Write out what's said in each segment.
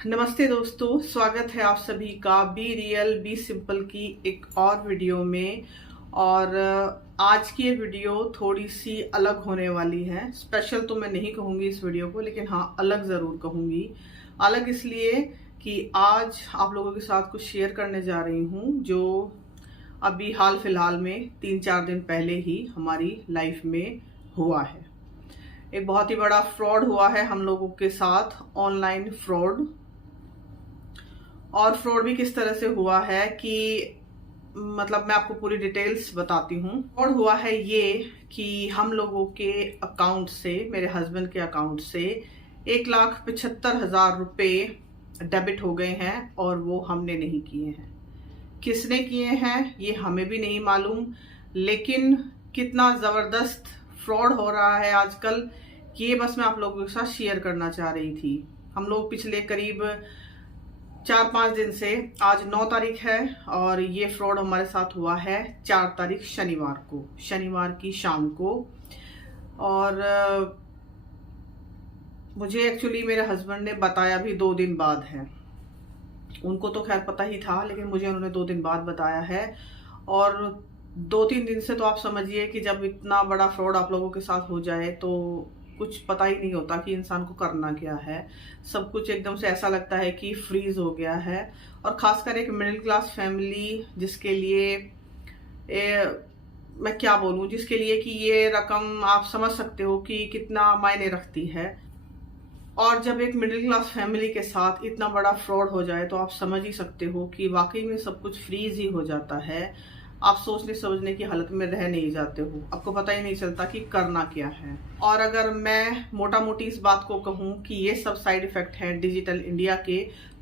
नमस्ते दोस्तों, स्वागत है आप सभी का बी रियल बी सिंपल की एक और वीडियो में। और आज की ये वीडियो थोड़ी सी अलग होने वाली है। स्पेशल तो मैं नहीं कहूँगी इस वीडियो को, लेकिन हाँ अलग ज़रूर कहूँगी। अलग इसलिए कि आज आप लोगों के साथ कुछ शेयर करने जा रही हूँ जो अभी हाल फिलहाल में 3-4 दिन पहले ही हमारी लाइफ में हुआ है। एक बहुत ही बड़ा फ्रॉड हुआ है हम लोगों के साथ, ऑनलाइन फ्रॉड। और फ्रॉड भी किस तरह से हुआ है कि मतलब मैं आपको पूरी डिटेल्स बताती हूँ। फ्रॉड हुआ है ये कि हम लोगों के अकाउंट से, मेरे हस्बैंड के अकाउंट से 1,75,000 रुपये डेबिट हो गए हैं और वो हमने नहीं किए हैं। किसने किए हैं ये हमें भी नहीं मालूम, लेकिन कितना ज़बरदस्त फ्रॉड हो रहा है आजकल ये बस मैं आप लोगों के साथ शेयर करना चाह रही थी। हम लोग पिछले करीब 4-5 दिन से, आज 9 तारीख है और ये फ्रॉड हमारे साथ हुआ है 4 तारीख शनिवार की शाम को। और मुझे एक्चुअली मेरे हस्बैंड ने बताया भी 2 दिन बाद है। उनको तो खैर पता ही था, लेकिन मुझे उन्होंने 2 दिन बाद बताया है। और 2-3 दिन से तो आप समझिए कि जब इतना बड़ा फ्रॉड आप लोगों के साथ हो जाए तो कुछ पता ही नहीं होता कि इंसान को करना क्या है। सब कुछ एकदम से ऐसा लगता है कि फ्रीज हो गया है। और खासकर एक मिडिल क्लास फैमिली जिसके लिए मैं क्या बोलूं, जिसके लिए कि ये रकम आप समझ सकते हो कि कितना मायने रखती है। और जब एक मिडिल क्लास फैमिली के साथ इतना बड़ा फ्रॉड हो जाए तो आप समझ ही सकते हो कि वाकई में सब कुछ फ्रीज ही हो जाता है। आप सोचने समझने की हालत में रह नहीं जाते हो, आपको पता ही नहीं चलता कि करना क्या है। और अगर मैं मोटा मोटी इस बात को कहूँ कि ये सब साइड इफेक्ट हैं डिजिटल इंडिया के,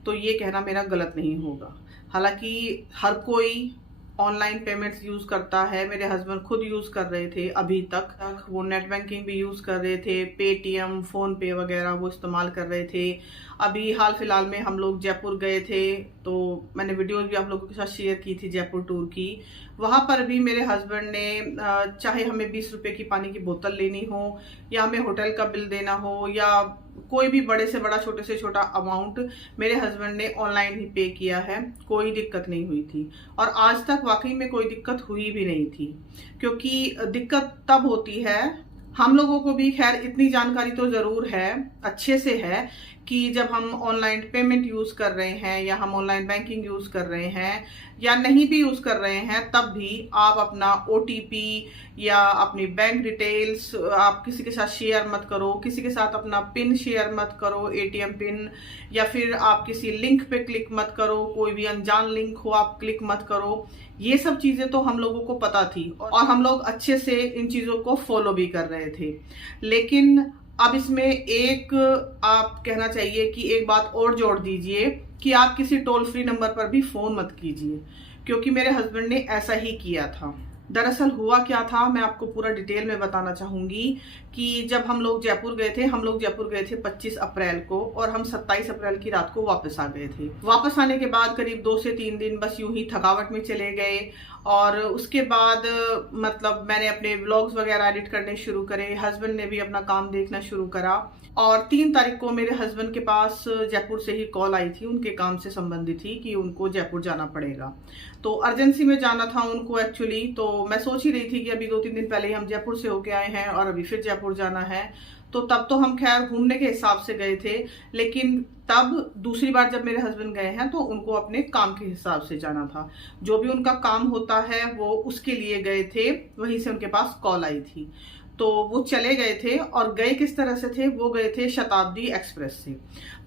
तो ये कहना मेरा गलत नहीं होगा। हालांकि हर कोई ऑनलाइन पेमेंट्स यूज करता है। मेरे हस्बैंड खुद यूज कर रहे थे, अभी तक वो नेट बैंकिंग भी यूज कर रहे थे, पेटीएम, फोन पे वगैरह वो इस्तेमाल कर रहे थे। अभी हाल फिलहाल में हम लोग जयपुर गए थे, तो मैंने वीडियोस भी आप लोगों के साथ शेयर की थी जयपुर टूर की। वहां पर भी मेरे हस्बैंड ने, चाहे हमें 20 रुपए की पानी की बोतल लेनी हो या हमें होटल का बिल देना हो या कोई भी बड़े से बड़ा छोटे से छोटा अमाउंट, मेरे हस्बैंड ने ऑनलाइन ही पे किया है। कोई दिक्कत नहीं हुई थी और आज तक वाकई में कोई दिक्कत हुई भी नहीं थी। क्योंकि दिक्कत तब होती है, हम लोगों को भी खैर इतनी जानकारी तो जरूर है, अच्छे से है, कि जब हम ऑनलाइन पेमेंट यूज कर रहे हैं या हम ऑनलाइन बैंकिंग यूज कर रहे हैं या नहीं भी यूज कर रहे हैं, तब भी आप अपना OTP या अपनी बैंक डिटेल्स आप किसी के साथ शेयर मत करो। किसी के साथ अपना पिन शेयर मत करो, ATM पिन, या फिर आप किसी लिंक पे क्लिक मत करो, कोई भी अनजान लिंक हो आप क्लिक मत करो। ये सब चीजें तो हम लोगों को पता थी और हम लोग अच्छे से इन चीजों को फॉलो भी कर रहे थे। लेकिन अब इसमें एक आप कहना चाहिए कि एक बात और जोड़ दीजिए कि आप किसी टोल फ्री नंबर पर भी फोन मत कीजिए, क्योंकि मेरे हस्बैंड ने ऐसा ही किया था। दरअसल हुआ क्या था मैं आपको पूरा डिटेल में बताना चाहूंगी कि जब हम लोग जयपुर गए थे 25 अप्रैल को और हम 27 अप्रैल की रात को वापस आ गए थे। वापस आने के बाद करीब 2 से 3 दिन बस यूं ही थकावट में चले गए। और उसके बाद मतलब मैंने अपने व्लॉग्स वगैरह एडिट करने शुरू करे, हस्बैंड ने भी अपना काम देखना शुरू करा। और 3 तारीख को मेरे हस्बैंड के पास जयपुर से ही कॉल आई थी, उनके काम से संबंधित थी कि उनको जयपुर जाना पड़ेगा। तो अर्जेंसी में जाना था उनको एक्चुअली। तो मैं सोच ही रही थी कि अभी 2-3 दिन पहले ही हम जयपुर से होके आए हैं और अभी फिर जयपुर जाना है, तो तब तो हम खैर घूमने के हिसाब से गए थे। लेकिन तब दूसरी बार जब मेरे हस्बैंड गए हैं तो उनको अपने काम के हिसाब से जाना था। जो भी उनका काम होता है वो उसके लिए गए थे, वहीं से उनके पास कॉल आई थी। तो वो चले गए थे और गए किस तरह से थे, वो गए थे शताब्दी एक्सप्रेस से।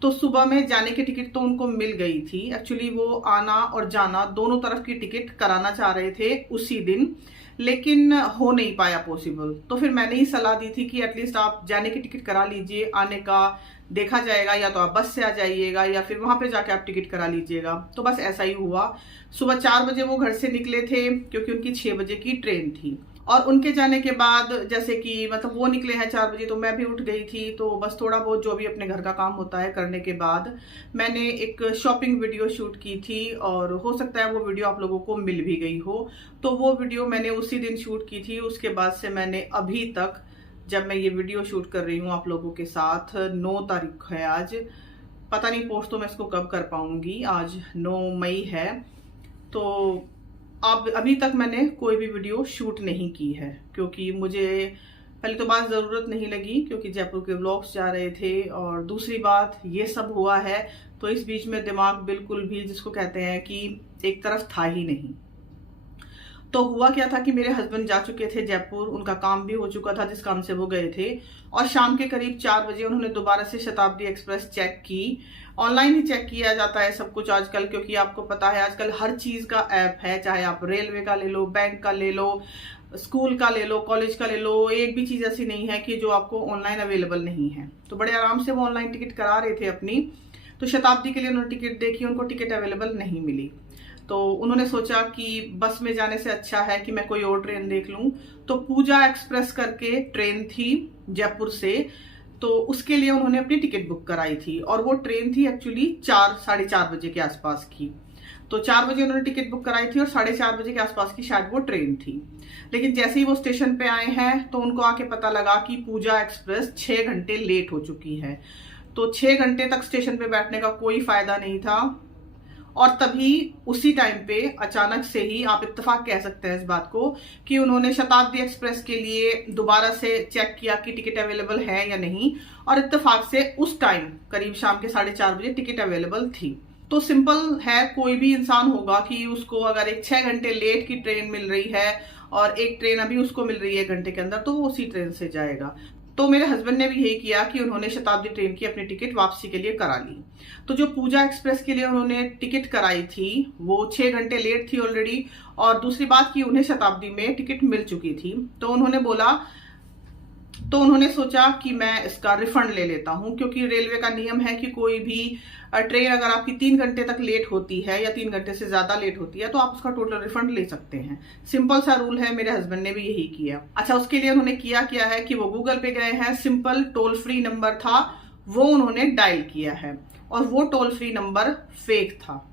तो सुबह में जाने की टिकट तो उनको मिल गई थी। एक्चुअली वो आना और जाना दोनों तरफ की टिकट कराना चाह रहे थे उसी दिन, लेकिन हो नहीं पाया पॉसिबल। तो फिर मैंने ही सलाह दी थी कि एटलीस्ट आप जाने की टिकट करा लीजिए, आने का देखा जाएगा, या तो आप बस से आ जाइएगा या फिर वहां पे जाके आप टिकट करा लीजिएगा। तो बस ऐसा ही हुआ। सुबह 4 बजे वो घर से निकले थे क्योंकि उनकी 6 बजे की ट्रेन थी। और उनके जाने के बाद जैसे कि मतलब वो निकले हैं 4 बजे, तो मैं भी उठ गई थी। तो बस थोड़ा बहुत जो भी अपने घर का काम होता है करने के बाद मैंने एक शॉपिंग वीडियो शूट की थी, और हो सकता है वो वीडियो आप लोगों को मिल भी गई हो। तो वो वीडियो मैंने उसी दिन शूट की थी। उसके बाद से मैंने अभी तक, जब मैं ये वीडियो शूट कर रही हूँ आप लोगों के साथ, 9 तारीख है आज, पता नहीं पोस्ट तो मैं इसको कब कर पाऊंगी। आज 9 मई है, तो अब अभी तक मैंने कोई भी वीडियो शूट नहीं की है, क्योंकि मुझे पहले तो बात ज़रूरत नहीं लगी, क्योंकि जयपुर के व्लॉग्स जा रहे थे, और दूसरी बात ये सब हुआ है तो इस बीच में दिमाग बिल्कुल भी, जिसको कहते हैं कि एक तरफ था ही नहीं। तो हुआ क्या था कि मेरे हस्बैंड जा चुके थे जयपुर, उनका काम भी हो चुका था जिस काम से वो गए थे, और शाम के करीब 4 बजे उन्होंने दोबारा से शताब्दी एक्सप्रेस चेक की। ऑनलाइन ही चेक किया जाता है सब कुछ आजकल, क्योंकि आपको पता है आजकल हर चीज का ऐप है, चाहे आप रेलवे का ले लो, बैंक का ले लो, स्कूल का ले लो, कॉलेज का ले लो, एक भी चीज ऐसी नहीं है कि जो आपको ऑनलाइन अवेलेबल नहीं है। तो बड़े आराम से वो ऑनलाइन टिकट करा रहे थे अपनी। तो शताब्दी के लिए उन्होंने टिकट देखी, उनको टिकट अवेलेबल नहीं मिली। तो उन्होंने सोचा कि बस में जाने से अच्छा है कि मैं कोई और ट्रेन देख लूं। तो पूजा एक्सप्रेस करके ट्रेन थी जयपुर से, तो उसके लिए उन्होंने अपनी टिकट बुक कराई थी, और वो ट्रेन थी एक्चुअली 4 साढ़े 4 बजे के आसपास की। तो 4 बजे उन्होंने टिकट बुक कराई थी और 4:30 बजे के आसपास की शायद वो ट्रेन थी। लेकिन जैसे ही वो स्टेशन पे आए हैं तो उनको आके पता लगा कि पूजा एक्सप्रेस 6 घंटे लेट हो चुकी है। तो 6 घंटे तक स्टेशन पे बैठने का कोई फायदा नहीं था, और तभी उसी टाइम पे अचानक से ही, आप इत्तेफाक कह सकते हैं इस बात को, कि उन्होंने शताब्दी एक्सप्रेस के लिए दोबारा से चेक किया कि टिकट अवेलेबल है या नहीं, और इत्तेफाक से उस टाइम करीब शाम के 4:30 बजे टिकट अवेलेबल थी। तो सिंपल है, कोई भी इंसान होगा कि उसको अगर एक 6 घंटे लेट की ट्रेन मिल रही है और एक ट्रेन अभी उसको मिल रही है 1 घंटे के अंदर, तो वो उसी ट्रेन से जाएगा। तो मेरे हस्बैंड ने भी यही किया कि उन्होंने शताब्दी ट्रेन की अपनी टिकट वापसी के लिए करा ली। तो जो पूजा एक्सप्रेस के लिए उन्होंने टिकट कराई थी वो 6 घंटे लेट थी ऑलरेडी, और दूसरी बात कि उन्हें शताब्दी में टिकट मिल चुकी थी। तो उन्होंने सोचा कि मैं इसका रिफंड ले लेता हूं, क्योंकि रेलवे का नियम है कि कोई भी ट्रेन अगर आपकी 3 घंटे तक लेट होती है या 3 घंटे से ज्यादा लेट होती है तो आप उसका टोटल रिफंड ले सकते हैं। सिंपल सा रूल है, मेरे हस्बैंड ने भी यही किया। अच्छा, उसके लिए उन्होंने क्या है कि वो गूगल पे गए हैं, सिंपल टोल फ्री नंबर था वो उन्होंने डायल किया है, और वो टोल फ्री नंबर फेक था।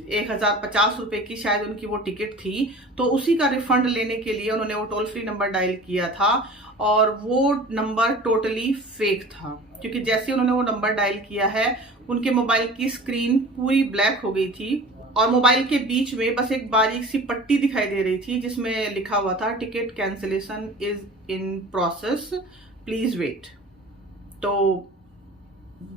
1050 रुपए की शायद उनकी वो टिकट थी, तो उसी का रिफंड लेने के लिए उन्होंने वो टोल फ्री नंबर डायल किया था, और वो नंबर टोटली फेक था। क्योंकि जैसे उन्होंने वो नंबर डायल किया है उनके मोबाइल की स्क्रीन पूरी ब्लैक हो गई थी, और मोबाइल के बीच में बस एक बारीक सी पट्टी दिखाई दे रही थी जिसमें लिखा हुआ था ticket cancellation is in process, please wait. तो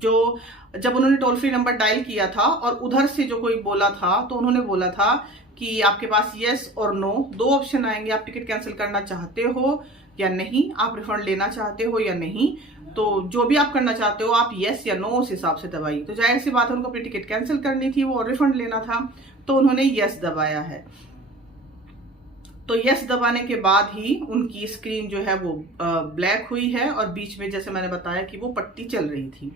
जब उन्होंने टोल फ्री नंबर डायल किया था और उधर से जो कोई बोला था, तो उन्होंने बोला था कि आपके पास यस और नो 2 ऑप्शन आएंगे, आप टिकट कैंसिल करना चाहते हो या नहीं, आप रिफंड लेना चाहते हो या नहीं। तो जो भी आप करना चाहते हो आप यस या नो उस हिसाब से दबाइए। तो जाहिर सी बात है उनको अपनी टिकट कैंसिल करनी थी वो, और रिफंड लेना था, तो उन्होंने यस दबाया है। तो यस दबाने के बाद ही उनकी स्क्रीन जो है वो ब्लैक हुई है, और बीच में जैसे मैंने बताया कि वो पट्टी चल रही थी।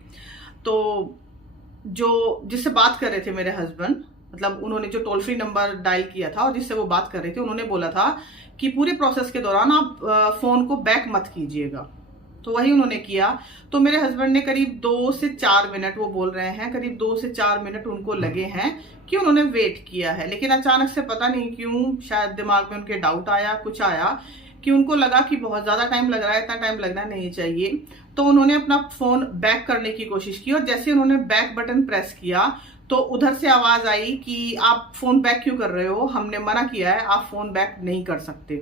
तो जो जिससे बात कर रहे थे मेरे हस्बैंड, मतलब उन्होंने जो टोल फ्री नंबर डायल किया था और जिससे वो बात कर रहे थे, उन्होंने बोला था कि पूरे प्रोसेस के दौरान आप फोन को बैक मत कीजिएगा। तो वही उन्होंने किया। तो मेरे हस्बैंड ने करीब 2 से 4 मिनट, वो बोल रहे हैं करीब 2 से 4 मिनट उनको लगे हैं कि उन्होंने वेट किया है। लेकिन अचानक से पता नहीं क्यों, शायद दिमाग में उनके डाउट आया, कुछ आया कि उनको लगा कि बहुत ज्यादा टाइम लग रहा है, इतना टाइम लगना नहीं चाहिए। तो उन्होंने अपना फोन बैक करने की कोशिश की, और जैसे उन्होंने बैक बटन प्रेस किया तो उधर से आवाज आई कि आप फोन बैक क्यों कर रहे हो, हमने मना किया है, आप फोन बैक नहीं कर सकते।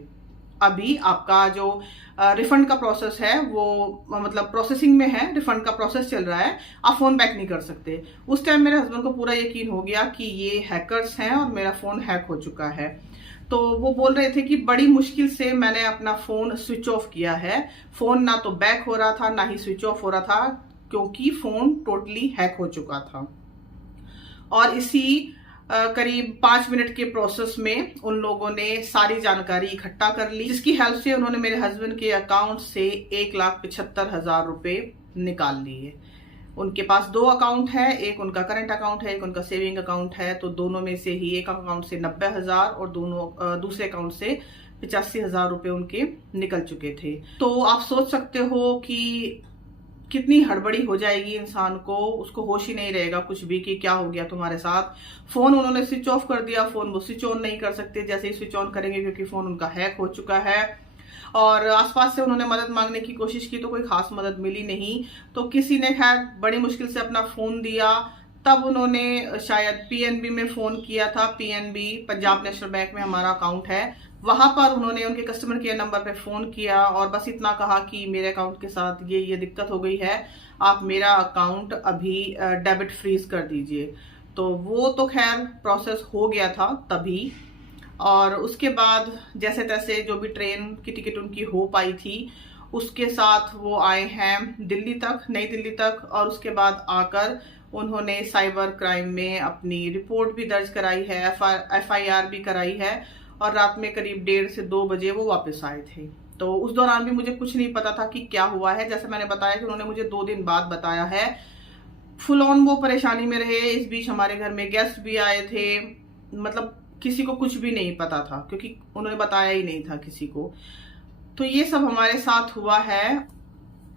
अभी आपका जो रिफंड का प्रोसेस है वो मतलब प्रोसेसिंग में है, रिफंड का प्रोसेस चल रहा है, आप फोन बैक नहीं कर सकते। उस टाइम मेरे हस्बैंड को पूरा यकीन हो गया कि ये हैकर्स हैं और मेरा फोन हैक हो चुका है। तो वो बोल रहे थे कि बड़ी मुश्किल से मैंने अपना फोन स्विच ऑफ किया है। फोन ना तो बैक हो रहा था ना ही स्विच ऑफ हो रहा था, क्योंकि फोन टोटली हैक हो चुका था। और इसी करीब 5 मिनट के प्रोसेस में उन लोगों ने सारी जानकारी इकट्ठा कर ली, जिसकी हेल्प से उन्होंने मेरे हस्बैंड के अकाउंट से 1,75,000 रुपए निकाल लिए। उनके पास 2 अकाउंट है, एक उनका करंट अकाउंट है, एक उनका सेविंग अकाउंट है। तो दोनों में से ही एक अकाउंट से 90,000 और दूसरे अकाउंट से 85,000 रुपए उनके निकल चुके थे। तो आप सोच सकते हो कि कितनी हड़बड़ी हो जाएगी इंसान को, उसको होश ही नहीं रहेगा कुछ भी कि क्या हो गया तुम्हारे साथ। फोन उन्होंने स्विच ऑफ कर दिया, फोन वो स्विच ऑन नहीं कर सकते, जैसे ही स्विच ऑन करेंगे क्योंकि फोन उनका हैक हो चुका है। और आसपास से उन्होंने मदद मांगने की कोशिश की तो कोई खास मदद मिली नहीं। तो किसी ने खैर बड़ी मुश्किल से अपना फ़ोन दिया, तब उन्होंने शायद पीएनबी में फ़ोन किया था। पीएनबी पंजाब नेशनल बैंक में हमारा अकाउंट है, वहां पर उन्होंने उनके कस्टमर केयर नंबर पे फ़ोन किया और बस इतना कहा कि मेरे अकाउंट के साथ ये दिक्कत हो गई है, आप मेरा अकाउंट अभी डेबिट फ्रीज कर दीजिए। तो वो तो खैर प्रोसेस हो गया था तभी, और उसके बाद जैसे तैसे जो भी ट्रेन की टिकट उनकी हो पाई थी उसके साथ वो आए हैं दिल्ली तक, नई दिल्ली तक, और उसके बाद आकर उन्होंने साइबर क्राइम में अपनी रिपोर्ट भी दर्ज कराई है, FIR भी कराई है, और रात में करीब 1:30 से 2 बजे वो वापस आए थे। तो उस दौरान भी मुझे कुछ नहीं पता था कि क्या हुआ है। जैसे मैंने बताया कि उन्होंने मुझे 2 दिन बाद बताया है। फुल ऑन वो परेशानी में रहे। इस बीच हमारे घर में गेस्ट भी आए थे, मतलब किसी को कुछ भी नहीं पता था क्योंकि उन्होंने बताया ही नहीं था किसी को। तो ये सब हमारे साथ हुआ है,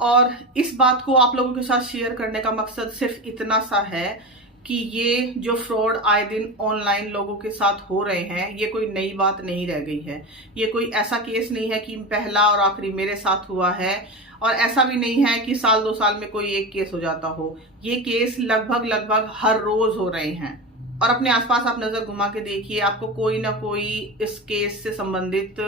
और इस बात को आप लोगों के साथ शेयर करने का मकसद सिर्फ इतना सा है कि ये जो फ्रॉड आए दिन ऑनलाइन लोगों के साथ हो रहे हैं, ये कोई नई बात नहीं रह गई है। ये कोई ऐसा केस नहीं है कि पहला और आखिरी मेरे साथ हुआ है, और ऐसा भी नहीं है कि साल 2 साल में कोई एक केस हो जाता हो। ये केस लगभग हर रोज हो रहे हैं, और अपने आसपास आप नजर घुमा के देखिए, आपको कोई ना कोई इस केस से संबंधित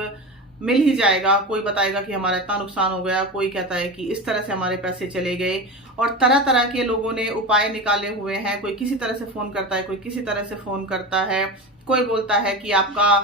मिल ही जाएगा। कोई बताएगा कि हमारा इतना नुकसान हो गया, कोई कहता है कि इस तरह से हमारे पैसे चले गए, और तरह तरह के लोगों ने उपाय निकाले हुए हैं। कोई किसी तरह से फोन करता है, कोई किसी तरह से फोन करता है, कोई बोलता है कि आपका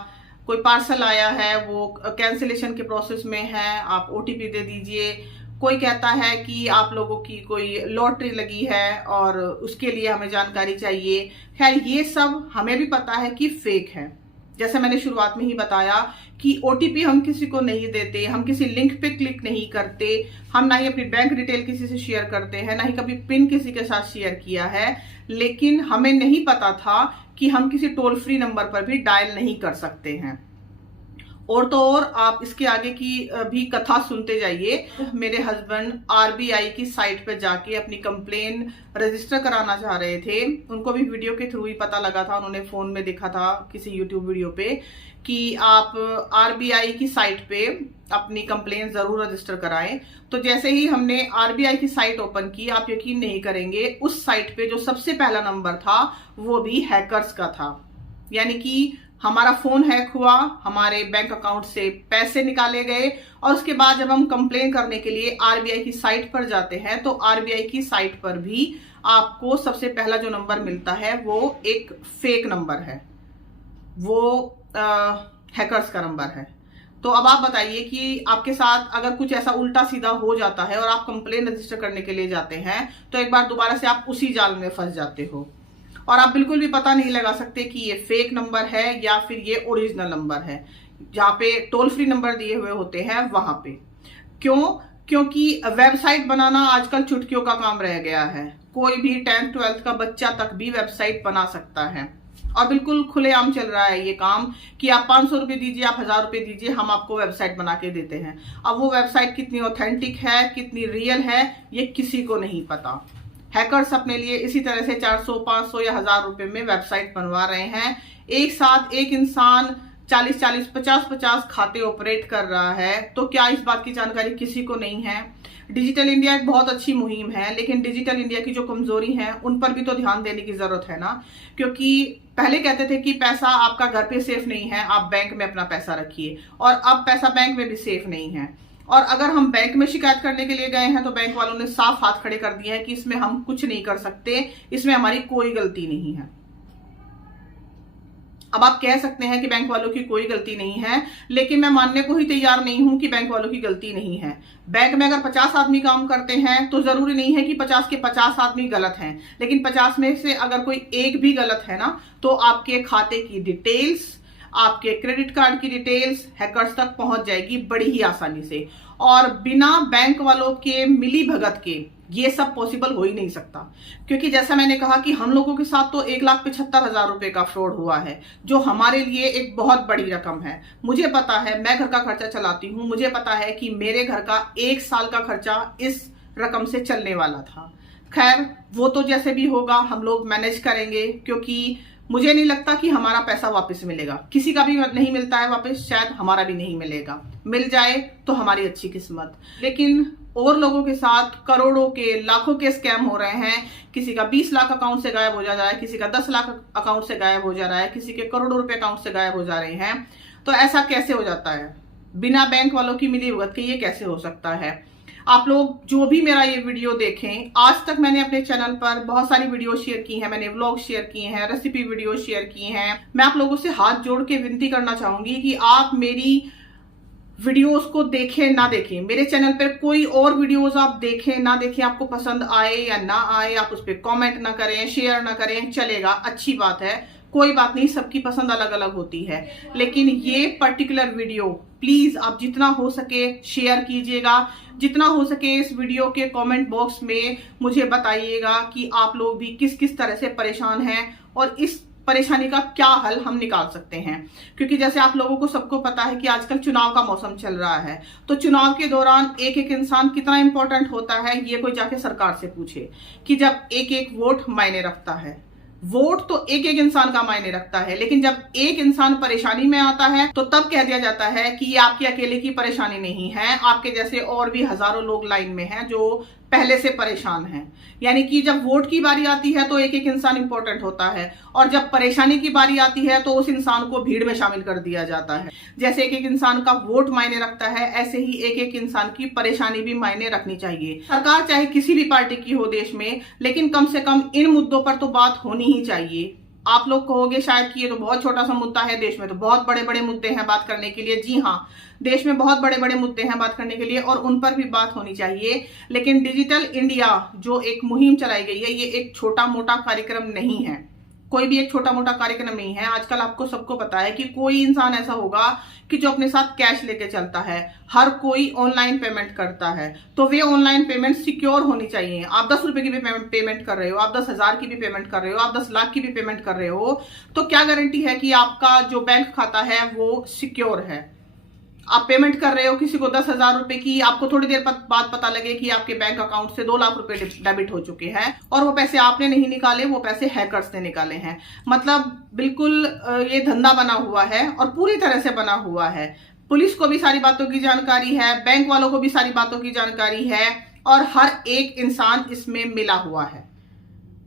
कोई पार्सल आया है वो कैंसिलेशन के प्रोसेस में है, आप OTP दे दीजिए। कोई कहता है कि आप लोगों की कोई लॉटरी लगी है और उसके लिए हमें जानकारी चाहिए। खैर ये सब हमें भी पता है कि फेक है। जैसे मैंने शुरुआत में ही बताया कि OTP हम किसी को नहीं देते, हम किसी लिंक पे क्लिक नहीं करते, हम ना ही अपनी बैंक डिटेल किसी से शेयर करते हैं, ना ही कभी पिन किसी के साथ शेयर किया है। लेकिन हमें नहीं पता था कि हम किसी टोल फ्री नंबर पर भी डायल नहीं कर सकते हैं। और तो और आप इसके आगे की भी कथा सुनते जाइए। मेरे हस्बैंड RBI की साइट पर जाके अपनी कंप्लेन रजिस्टर कराना चाह रहे थे। उनको भी वीडियो के थ्रू ही पता लगा था, उन्होंने फोन में देखा था किसी यूट्यूब वीडियो पे कि आप RBI की साइट पे अपनी कंप्लेन जरूर रजिस्टर कराएं। तो जैसे ही हमने RBI की साइट ओपन की, आप यकीन नहीं करेंगे, उस साइट पे जो सबसे पहला नंबर था वो भी हैकर्स का था। यानी कि हमारा फोन हैक हुआ, हमारे बैंक अकाउंट से पैसे निकाले गए, और उसके बाद जब हम कंप्लेन करने के लिए RBI की साइट पर जाते हैं तो RBI की साइट पर भी आपको सबसे पहला जो नंबर मिलता है वो एक फेक नंबर है, वो हैकर्स का नंबर है। तो अब आप बताइए कि आपके साथ अगर कुछ ऐसा उल्टा सीधा हो जाता है और आप कंप्लेन रजिस्टर करने के लिए जाते हैं तो एक बार दोबारा से आप उसी जाल में फंस जाते हो, और आप बिल्कुल भी पता नहीं लगा सकते कि ये फेक नंबर है या फिर ये ओरिजिनल नंबर है। जहाँ पे टोल फ्री नंबर दिए हुए होते हैं वहां पे क्योंकि वेबसाइट बनाना आजकल चुटकियों का काम रह गया है। कोई भी 10th 12th का बच्चा तक भी वेबसाइट बना सकता है, और बिल्कुल खुलेआम चल रहा है ये काम कि आप 500 रुपए दीजिए, आप 1000 रुपए दीजिए, हम आपको वेबसाइट बना के देते हैं। अब वो वेबसाइट कितनी ऑथेंटिक है, कितनी रियल है, ये किसी को नहीं पता। हैकर्स अपने लिए इसी तरह से 400, 500 या 1000 रुपए में वेबसाइट बनवा रहे हैं। एक साथ एक इंसान 40-40, 50-50 खाते ऑपरेट कर रहा है। तो क्या इस बात की जानकारी किसी को नहीं है? डिजिटल इंडिया एक बहुत अच्छी मुहिम है, लेकिन डिजिटल इंडिया की जो कमजोरी है उन पर भी तो ध्यान देने की जरूरत है ना। क्योंकि पहले कहते थे कि पैसा आपका घर पे सेफ नहीं है, आप बैंक में अपना पैसा रखिए, और अब पैसा बैंक में भी सेफ नहीं है। और अगर हम बैंक में शिकायत करने के लिए गए हैं तो बैंक वालों ने साफ हाथ खड़े कर दिए हैं कि इसमें हम कुछ नहीं कर सकते, इसमें हमारी कोई गलती नहीं है। अब आप कह सकते हैं कि बैंक वालों की कोई गलती नहीं है, लेकिन मैं मानने को ही तैयार नहीं हूं कि बैंक वालों की गलती नहीं है। बैंक में अगर 50 आदमी काम करते हैं तो जरूरी नहीं है कि 50 के 50 आदमी गलत हैं, लेकिन 50 में से अगर कोई एक भी गलत है ना, तो आपके खाते की डिटेल्स, आपके क्रेडिट कार्ड की डिटेल्स हैकर्स तक पहुंच जाएगी बड़ी ही आसानी से, और बिना बैंक वालों के मिली भगत के ये सब पॉसिबल हो ही नहीं सकता। क्योंकि जैसा मैंने कहा कि हम लोगों के साथ तो 1,75,000 रुपए का फ्रॉड हुआ है, जो हमारे लिए एक बहुत बड़ी रकम है। मुझे पता है, मैं घर का खर्चा चलाती हूँ, मुझे पता है कि मेरे घर का 1 साल का खर्चा इस रकम से चलने वाला था। खैर वो तो जैसे भी होगा हम लोग मैनेज करेंगे, क्योंकि मुझे नहीं लगता कि हमारा पैसा वापस मिलेगा। किसी का भी नहीं मिलता है वापस, शायद हमारा भी नहीं मिलेगा। मिल जाए तो हमारी अच्छी किस्मत। लेकिन और लोगों के साथ करोड़ों के, लाखों के स्कैम हो रहे हैं। किसी का 20 लाख अकाउंट से गायब हो जा रहा है, किसी का 10 लाख अकाउंट से गायब हो जा रहा है, किसी के करोड़ों रुपए अकाउंट से गायब हो जा रहे हैं। तो ऐसा कैसे हो जाता है? बिना बैंक वालों की मिली भगत के ये कैसे हो सकता है? आप लोग जो भी मेरा ये वीडियो देखें, आज तक मैंने अपने चैनल पर बहुत सारी वीडियो शेयर की हैं, मैंने व्लॉग शेयर किए हैं, रेसिपी वीडियो शेयर की हैं। मैं आप लोगों से हाथ जोड़ के विनती करना चाहूंगी कि आप मेरी वीडियोस को देखें ना देखें, मेरे चैनल पर कोई और वीडियोस आप देखें ना देखें, आपको पसंद आए या ना आए, आप उस पर कॉमेंट ना करें, शेयर ना करें, चलेगा, अच्छी बात है, कोई बात नहीं, सबकी पसंद अलग अलग होती है। लेकिन ये पर्टिकुलर वीडियो प्लीज आप जितना हो सके शेयर कीजिएगा, जितना हो सके इस वीडियो के कमेंट बॉक्स में मुझे बताइएगा कि आप लोग भी किस किस तरह से परेशान हैं और इस परेशानी का क्या हल हम निकाल सकते हैं। क्योंकि जैसे आप लोगों को सबको पता है कि आजकल चुनाव का मौसम चल रहा है, तो चुनाव के दौरान एक एक इंसान कितना इंपॉर्टेंट होता है ये कोई जाके सरकार से पूछे कि जब एक एक वोट मायने रखता है। वोट तो एक एक इंसान का मायने रखता है, लेकिन जब एक इंसान परेशानी में आता है तो तब कह दिया जाता है कि ये आपकी अकेले की परेशानी नहीं है, आपके जैसे और भी हजारों लोग लाइन में हैं जो पहले से परेशान हैं। यानी कि जब वोट की बारी आती है तो एक एक इंसान इंपॉर्टेंट होता है, और जब परेशानी की बारी आती है तो उस इंसान को भीड़ में शामिल कर दिया जाता है। जैसे एक एक इंसान का वोट मायने रखता है, ऐसे ही एक एक इंसान की परेशानी भी मायने रखनी चाहिए। सरकार चाहे किसी भी पार्टी की हो देश में, लेकिन कम से कम इन मुद्दों पर तो बात होनी ही चाहिए। आप लोग कहोगे शायद कि ये तो बहुत छोटा सा मुद्दा है, देश में तो बहुत बड़े बड़े मुद्दे हैं बात करने के लिए। जी हाँ, देश में बहुत बड़े बड़े मुद्दे हैं बात करने के लिए और उन पर भी बात होनी चाहिए। लेकिन डिजिटल इंडिया जो एक मुहिम चलाई गई है, ये एक छोटा मोटा कार्यक्रम नहीं है, कोई भी एक छोटा मोटा कार्यक्रम नहीं है। आजकल आपको सबको पता है कि कोई इंसान ऐसा होगा कि जो अपने साथ कैश लेके चलता है, हर कोई ऑनलाइन पेमेंट करता है। तो वे ऑनलाइन पेमेंट सिक्योर होनी चाहिए। आप 10 रुपए की भी पेमेंट कर रहे हो, आप 10,000 की भी पेमेंट कर रहे हो, आप 10 लाख की भी पेमेंट कर रहे हो, तो क्या गारंटी है कि आपका जो बैंक खाता है वो सिक्योर है? आप पेमेंट कर रहे हो किसी को 10,000 रुपए की, आपको थोड़ी देर बाद पता लगे कि आपके बैंक अकाउंट से 2 लाख रुपए डेबिट हो चुके हैं, और वो पैसे आपने नहीं निकाले, वो पैसे हैकर्स ने निकाले हैं। मतलब बिल्कुल ये धंधा बना हुआ है और पूरी तरह से बना हुआ है। पुलिस को भी सारी बातों की जानकारी है, बैंक वालों को भी सारी बातों की जानकारी है, और हर एक इंसान इसमें मिला हुआ है।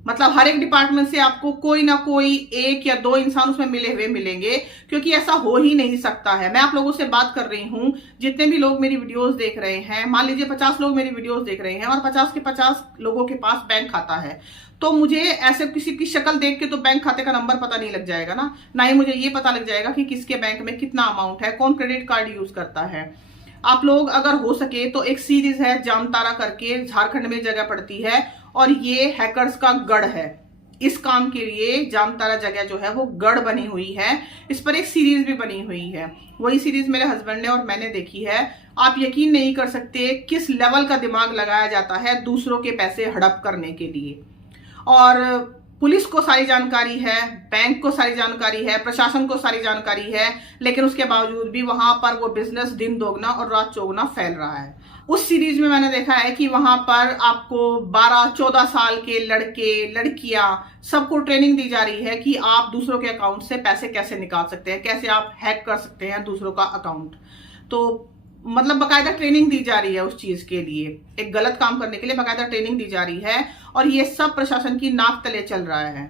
मतलब हर एक डिपार्टमेंट से आपको कोई ना कोई 1 या 2 इंसान उसमें मिले हुए मिलेंगे, क्योंकि ऐसा हो ही नहीं सकता है। मैं आप लोगों से बात कर रही हूं, जितने भी लोग मेरी वीडियोस देख रहे हैं, मान लीजिए 50 लोग मेरी वीडियोस देख रहे हैं और 50 के 50 लोगों के पास बैंक खाता है, तो मुझे ऐसे किसी की शक्ल देख के तो बैंक खाते का नंबर पता नहीं लग जाएगा ना ही मुझे ये पता लग जाएगा कि किसके बैंक में कितना अमाउंट है, कौन क्रेडिट कार्ड यूज करता है। आप लोग अगर हो सके तो एक सीरीज है जामतारा करके, झारखंड में जगह पड़ती है, और ये हैकर्स का गढ़ है। इस काम के लिए जामतारा जगह जो है वो गढ़ बनी हुई है। इस पर एक सीरीज भी बनी हुई है, वही सीरीज मेरे हस्बैंड ने और मैंने देखी है। आप यकीन नहीं कर सकते किस लेवल का दिमाग लगाया जाता है दूसरों के पैसे हड़प करने के लिए। और पुलिस को सारी जानकारी है, बैंक को सारी जानकारी है, प्रशासन को सारी जानकारी है, लेकिन उसके बावजूद भी वहां पर वो बिजनेस दिन दोगुना और रात चौगुना फैल रहा है। उस सीरीज में मैंने देखा है कि वहां पर आपको 12-14 साल के लड़के लड़कियां सबको ट्रेनिंग दी जा रही है कि आप दूसरों के अकाउंट से पैसे कैसे निकाल सकते हैं, कैसे आप हैक कर सकते हैं दूसरों का अकाउंट। तो मतलब बकायदा ट्रेनिंग दी जा रही है उस चीज के लिए, एक गलत काम करने के लिए बकायदा ट्रेनिंग दी जा रही है, और ये सब प्रशासन की नाक तले चल रहा है।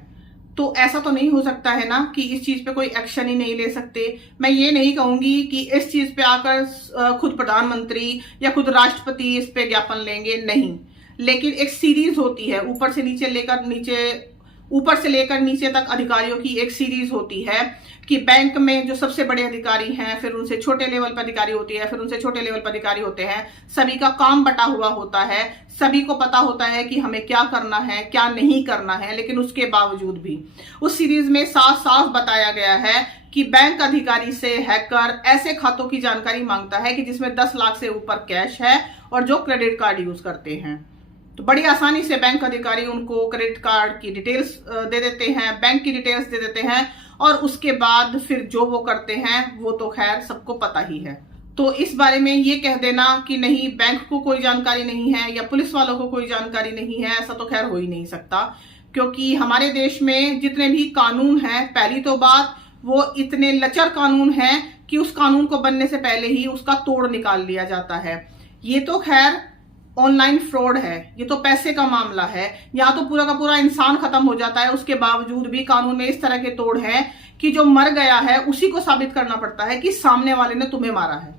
तो ऐसा तो नहीं हो सकता है ना कि इस चीज पे कोई एक्शन ही नहीं ले सकते। मैं ये नहीं कहूंगी कि इस चीज पे आकर खुद प्रधानमंत्री या खुद राष्ट्रपति इस पे ज्ञापन लेंगे, नहीं, लेकिन एक सीरीज होती है, ऊपर से लेकर नीचे तक अधिकारियों की एक सीरीज होती है कि बैंक में जो सबसे बड़े अधिकारी हैं, फिर उनसे छोटे लेवल पर अधिकारी होती है, फिर उनसे छोटे लेवल पर अधिकारी होते हैं, सभी का काम बटा हुआ होता है, सभी को पता होता है कि हमें क्या करना है क्या नहीं करना है। लेकिन उसके बावजूद भी उस सीरीज में साफ साफ बताया गया है कि बैंक अधिकारी से हैकर ऐसे खातों की जानकारी मांगता है कि जिसमें 10 लाख से ऊपर कैश है और जो क्रेडिट कार्ड यूज करते हैं। तो बड़ी आसानी से बैंक अधिकारी उनको क्रेडिट कार्ड की डिटेल्स दे देते हैं, बैंक की डिटेल्स दे देते हैं, और उसके बाद फिर जो वो करते हैं वो तो खैर सबको पता ही है। तो इस बारे में ये कह देना कि नहीं बैंक को कोई जानकारी नहीं है या पुलिस वालों को कोई जानकारी नहीं है, ऐसा तो खैर हो ही नहीं सकता, क्योंकि हमारे देश में जितने भी कानून हैं, पहली तो बात वो इतने लचर कानून हैं कि उस कानून को बनने से पहले ही उसका तोड़ निकाल लिया जाता है। ये तो खैर ऑनलाइन फ्रॉड है, ये तो पैसे का मामला है, यहाँ तो पूरा का पूरा इंसान खत्म हो जाता है। उसके बावजूद भी कानून में इस तरह के तोड़ है कि जो मर गया है उसी को साबित करना पड़ता है कि सामने वाले ने तुम्हें मारा है।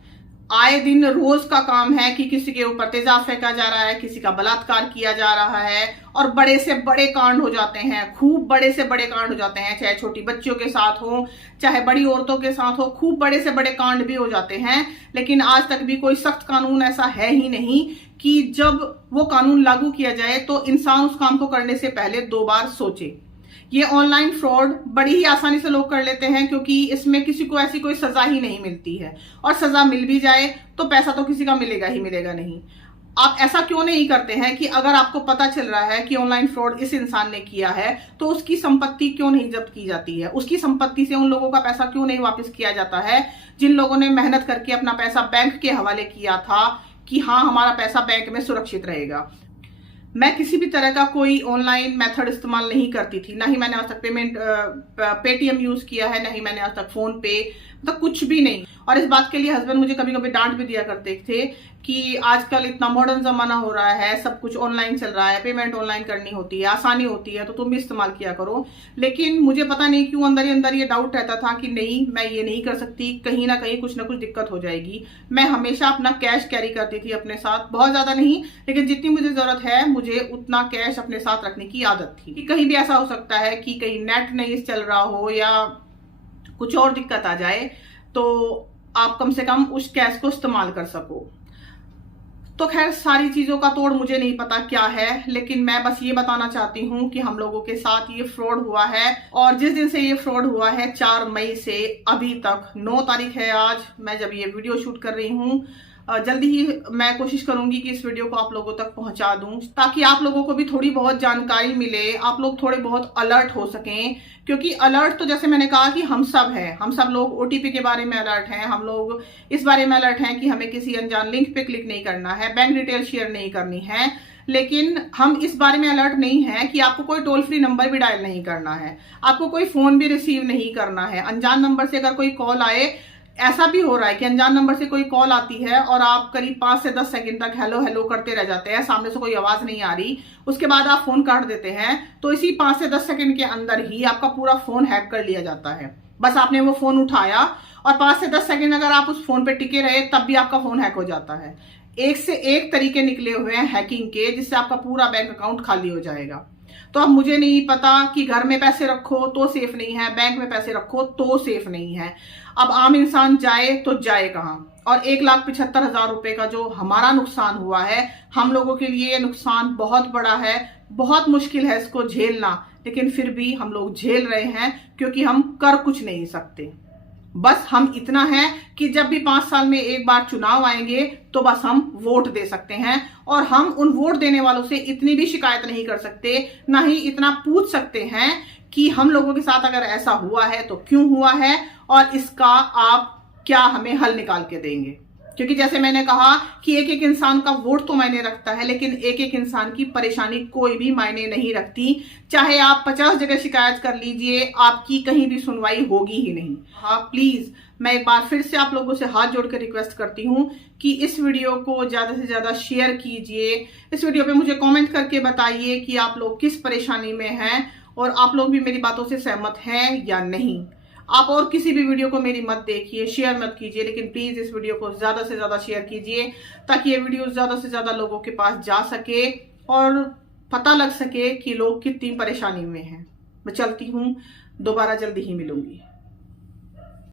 आए दिन रोज का काम है कि किसी के ऊपर तेजाब फेंका जा रहा है, किसी का बलात्कार किया जा रहा है, और बड़े से बड़े कांड हो जाते हैं, खूब बड़े से बड़े कांड हो जाते हैं, चाहे छोटी बच्चियों के साथ हो चाहे बड़ी औरतों के साथ हो, खूब बड़े से बड़े कांड भी हो जाते हैं। लेकिन आज तक भी कोई सख्त कानून ऐसा है ही नहीं कि जब वो कानून लागू किया जाए तो इंसान उस काम को करने से पहले 2 बार सोचे। ये ऑनलाइन फ्रॉड बड़ी ही आसानी से लोग कर लेते हैं, क्योंकि इसमें किसी को ऐसी कोई सजा ही नहीं मिलती है, और सजा मिल भी जाए तो पैसा तो किसी का मिलेगा ही मिलेगा नहीं। आप ऐसा क्यों नहीं करते हैं कि अगर आपको पता चल रहा है कि ऑनलाइन फ्रॉड इस इंसान ने किया है तो उसकी संपत्ति क्यों नहीं जब्त की जाती है, उसकी संपत्ति से उन लोगों का पैसा क्यों नहीं वापस किया जाता है जिन लोगों ने मेहनत करके अपना पैसा बैंक के हवाले किया था कि हाँ हमारा पैसा बैंक में सुरक्षित रहेगा। मैं किसी भी तरह का कोई ऑनलाइन मेथड इस्तेमाल नहीं करती थी, ना ही मैंने आज तक पेटीएम यूज किया है, ना ही मैंने आज तक फोन पे, मतलब कुछ भी नहीं। और इस बात के लिए हस्बैंड मुझे कभी कभी डांट भी दिया करते थे कि आजकल इतना मॉडर्न जमाना हो रहा है, सब कुछ ऑनलाइन चल रहा है, पेमेंट ऑनलाइन करनी होती है, आसानी होती है, तो तुम भी इस्तेमाल किया करो। लेकिन मुझे पता नहीं क्यों अंदर ही अंदर ये डाउट रहता था कि नहीं, मैं ये नहीं कर सकती, कहीं ना कहीं कुछ ना कुछ दिक्कत हो जाएगी। मैं हमेशा अपना कैश कैरी करती थी अपने साथ, बहुत ज्यादा नहीं लेकिन जितनी मुझे जरूरत है मुझे उतना कैश अपने साथ रखने की आदत थी कि कहीं भी ऐसा हो सकता है कि कहीं नेट नहीं चल रहा हो या कुछ और दिक्कत आ जाए तो आप कम से कम उस कैश को इस्तेमाल कर सको। तो खैर सारी चीजों का तोड़ मुझे नहीं पता क्या है, लेकिन मैं बस ये बताना चाहती हूँ कि हम लोगों के साथ ये फ्रॉड हुआ है, और जिस दिन से ये फ्रॉड हुआ है 4 मई से अभी तक 9 तारीख है आज, मैं जब ये वीडियो शूट कर रही हूँ, जल्दी ही मैं कोशिश करूंगी कि इस वीडियो को आप लोगों तक पहुंचा दूं ताकि आप लोगों को भी थोड़ी बहुत जानकारी मिले, आप लोग थोड़े बहुत अलर्ट हो सकें। क्योंकि अलर्ट तो जैसे मैंने कहा कि हम सब हैं, हम सब लोग ओटीपी के बारे में अलर्ट हैं, हम लोग इस बारे में अलर्ट हैं कि हमें किसी अनजान लिंक पे क्लिक नहीं करना है, बैंक डिटेल शेयर नहीं करनी है। लेकिन हम इस बारे में अलर्ट नहीं है कि आपको कोई टोल फ्री नंबर भी डायल नहीं करना है, आपको कोई फोन भी रिसीव नहीं करना है। अनजान नंबर से अगर कोई कॉल आए, ऐसा भी हो रहा है कि अनजान नंबर से कोई कॉल आती है और आप करीब 5 से 10 सेकंड तक हेलो हेलो करते रह जाते हैं, सामने से कोई आवाज नहीं आ रही, उसके बाद आप फोन काट देते हैं, तो इसी 5 से 10 सेकंड के अंदर ही आपका पूरा फोन हैक कर लिया जाता है। बस आपने वो फोन उठाया और 5 से 10 सेकंड अगर आप उस फोन पे टिके रहे तब भी आपका फोन हैक हो जाता है। एक से एक तरीके निकले हुए हैं हैकिंग के, जिससे आपका पूरा बैंक अकाउंट खाली हो जाएगा। तो अब मुझे नहीं पता कि घर में पैसे रखो तो सेफ नहीं है, बैंक में पैसे रखो तो सेफ नहीं है। अब आम इंसान जाए तो जाए कहां? और 1,75,000 रुपए का जो हमारा नुकसान हुआ है, हम लोगों के लिए नुकसान बहुत बड़ा है, बहुत मुश्किल है इसको झेलना, लेकिन फिर भी हम लोग झेल रहे हैं क्योंकि हम कर कुछ नहीं सकते। बस हम इतना है कि जब भी 5 साल में एक बार चुनाव आएंगे तो बस हम वोट दे सकते हैं, और हम उन वोट देने वालों से इतनी भी शिकायत नहीं कर सकते, ना ही इतना पूछ सकते हैं कि हम लोगों के साथ अगर ऐसा हुआ है तो क्यों हुआ है और इसका आप क्या हमें हल निकाल के देंगे। क्योंकि जैसे मैंने कहा कि एक एक इंसान का वोट तो मायने रखता है, लेकिन एक एक इंसान की परेशानी कोई भी मायने नहीं रखती। चाहे आप 50 जगह शिकायत कर लीजिए, आपकी कहीं भी सुनवाई होगी ही नहीं। हाँ प्लीज, मैं एक बार फिर से आप लोगों से हाथ जोड़ कर रिक्वेस्ट करती हूँ कि इस वीडियो को ज्यादा से ज्यादा शेयर कीजिए। इस वीडियो पे मुझे कमेंट करके बताइए कि आप लोग किस परेशानी में हैं और आप लोग भी मेरी बातों से सहमत हैं या नहीं। आप और किसी भी वीडियो को मेरी मत देखिए, शेयर मत कीजिए, लेकिन प्लीज इस वीडियो को ज्यादा से ज्यादा शेयर कीजिए ताकि ये वीडियो ज्यादा से ज्यादा लोगों के पास जा सके और पता लग सके कि लोग कितनी परेशानी में हैं। मैं चलती हूँ, दोबारा जल्दी ही मिलूंगी।